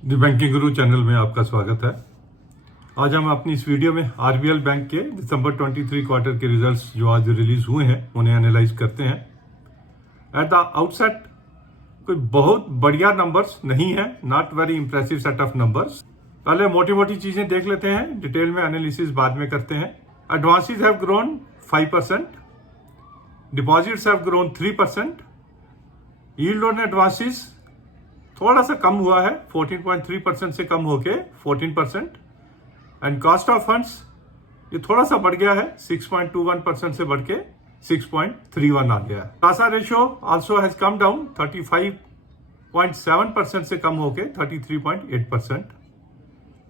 The banking Guru channel में आपका स्वागत है। आज हम अपनी इस वीडियो में आरबीएल बैंक के दिसंबर 23 क्वार्टर के रिजल्ट्स जो आज रिलीज हुए हैं उन्हें एनालाइज करते हैं। एट द आउटसेट कोई बहुत बढ़िया नंबर्स नहीं है, not very impressive set of numbers. पहले मोटी मोटी चीजें देख लेते हैं, डिटेल में एनालिसिस बाद में करते हैं। Advances have grown 5%, deposits have grown 3%, yield on advances थोड़ा सा कम हुआ है, 14.3% से कम होके 14%, एंड कॉस्ट ऑफ फंड्स ये थोड़ा सा बढ़ गया है, 6.21% से बढ़ के 6.31 आ गया है। Kasa ratio also has come down 35.7% से कम होके 33.8%।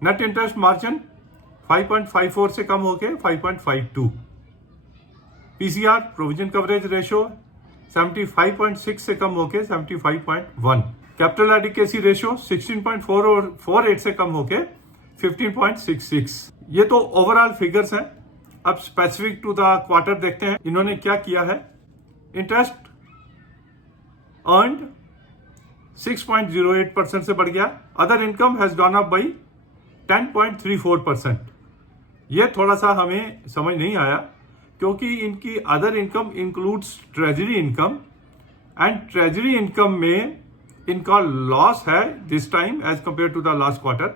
नेट इंटरेस्ट मार्जिन 5.54 से कम होके 5.52। पीसीआर प्रोविजन कवरेज रेशियो 75.6 से कम होके 75.1। कैपिटल एडिकेसी रेशियो 16.48 से कम होके 15.66। ये तो ओवरऑल फिगर्स हैं। अब स्पेसिफिक टू द क्वार्टर देखते हैं इन्होंने क्या किया है। इंटरेस्ट अर्न्ड 6.08% से बढ़ गया। Other income has gone up by 10.34%। ये थोड़ा सा हमें समझ नहीं आया क्योंकि इनकी other income includes treasury income, and treasury income में इनका लॉस है this time as compare to the last quarter.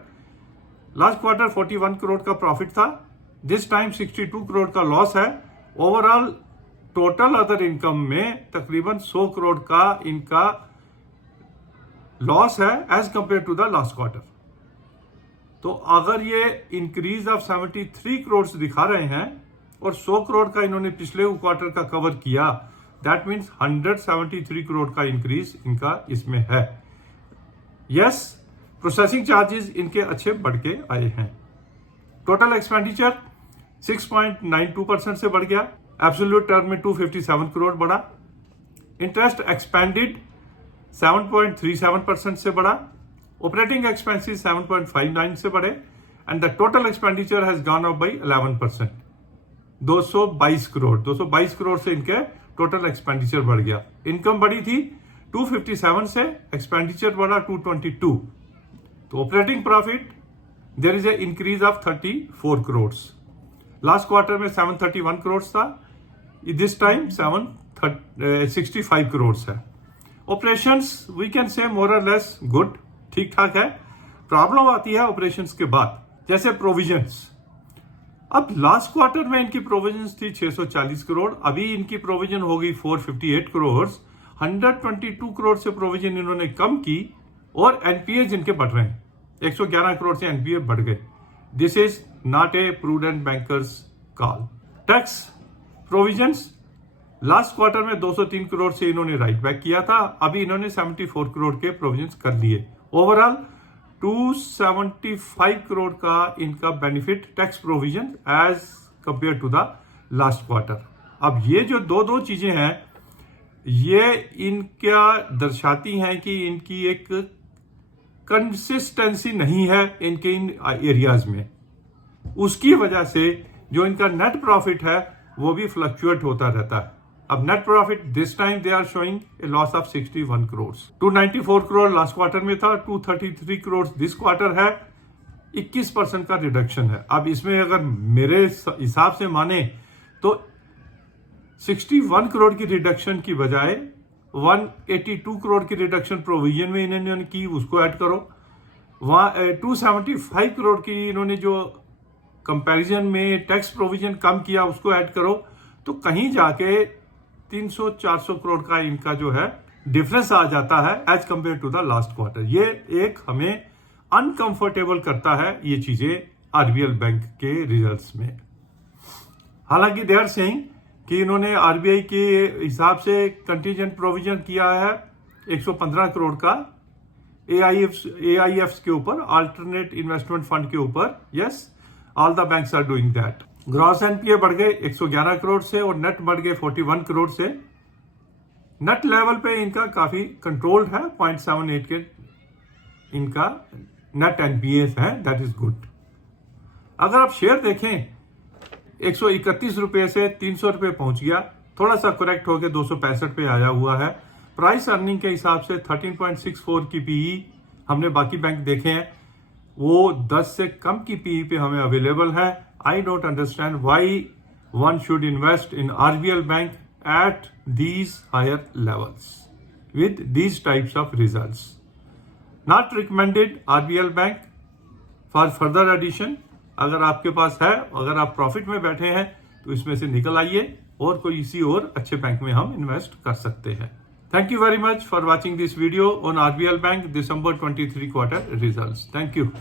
Last quarter 41 crore का प्रॉफिट था, दिस टाइम 62 करोड़ का लॉस है। ओवरऑल टोटल अदर इनकम में तकरीबन 100 करोड़ का इनका लॉस है as compare to the last quarter. तो अगर ये इंक्रीज ऑफ 73 करोड़ दिखा रहे हैं और 100 करोड़ का इन्होंने पिछले क्वार्टर का कवर किया, दैट मीन्स 173 करोड़ का इंक्रीज इनका इसमें है। यस, प्रोसेसिंग चार्जेस इनके अच्छे बढ़ के आए हैं। टोटल एक्सपेंडिचर 6.92% से बढ़ गया, एब्सोल्यूट टर्म में 257 करोड़ बढ़ा। इंटरेस्ट एक्सपेंडेड 7.37% से बढ़ा। ऑपरेटिंग एक्सपेंसेस 7.59 से बढ़े, and the total expenditure has gone up by 11%। 222 crore से इनके टोटल एक्सपेंडिचर बढ़ गया। इनकम बढ़ी थी 257 से, एक्सपेंडिचर बढ़ा 222। तो operating profit there is a increase of 34 crore. Last quarter में 731 करोड़ था, दिस टाइम 765 करोड़ है। ऑपरेशंस वी कैन से मोर और लेस गुड, ठीक ठाक है। प्रॉब्लम आती है ऑपरेशंस के बाद, जैसे प्रोविजंस। अब लास्ट क्वार्टर में इनकी प्रोविजंस थी 640 करोड़, अभी इनकी प्रोविजन हो गई 458 करोड़। 122 करोड़ से प्रोविजन इन्होंने कम की और एनपीए इनके बढ़ रहे हैं, 111 करोड़ से एनपीए बढ़ गए। This is not a prudent bankers call. Tax provisions last quarter में 203 करोड़ से इन्होंने राइट बैक किया था, अभी इन्होंने 74 करोड़ के प्रोविजंस कर लिए। ओवरऑल 275 करोड़ का इनका benefit tax provision as compare to the last quarter. अब ये जो दो चीजें हैं ये इनका दर्शाती हैं कि इनकी एक कंसिस्टेंसी नहीं है इनके इन एरियाज में। उसकी वजह से जो इनका नेट प्रॉफिट है वो भी फ्लक्चुएट होता रहता है। अब net profit this time they are showing a loss of 61 crore. 294 crore last quarter में था, 233 करोड़ दिस क्वार्टर है, 21% का रिडक्शन है। अब इसमें अगर मेरे हिसाब से माने तो 61 करोड़ की रिडक्शन की बजाय 182 करोड़ की रिडक्शन प्रोविजन में इन्होंने की, उसको ऐड करो। वहां 275 करोड़ की इन्होंने जो कंपैरिजन में टैक्स प्रोविजन कम किया उसको ऐड करो, तो कहीं जाके 300-400 करोड़ का इनका जो है डिफरेंस आ जाता है as compare to the last quarter. ये एक हमें अनकंफर्टेबल करता है ये चीजें आरबीएल बैंक के रिजल्ट्स में। हालांकि दे आर सेइंग कि इन्होंने आरबीआई के हिसाब से कंटीजेंट प्रोविजन किया है 115 करोड़ का एआईएफ के ऊपर, अल्टरनेट इन्वेस्टमेंट फंड के ऊपर। Yes, all the banks are doing that. Gross NPA बढ़ गए 111 करोड़ से और नेट बढ़ गए 41 करोड़ से। नेट लेवल पे इनका काफी कंट्रोल्ड है, 0.78 के इनका नेट एनपीए है, दैट इज गुड। अगर आप शेयर देखें 131 रुपए से 300 रुपए पहुंच गया, थोड़ा सा करेक्ट होकर 265 पे आया हुआ है। प्राइस अर्निंग के हिसाब से 13.64 की पीई हमने बाकी बैंक देखे हैं, वो 10 से कम की पीई पे हमें अवेलेबल है. I don't understand why one should invest in RBL bank at these higher levels with these types of results. Not recommended RBL Bank for further addition. अगर आपके पास है, अगर आप प्रॉफिट में बैठे हैं तो इसमें से निकल आइए और कोई इसी और अच्छे बैंक में हम इन्वेस्ट कर सकते हैं. Thank you very much for watching this video on RBL Bank December 23 quarter results. Thank you.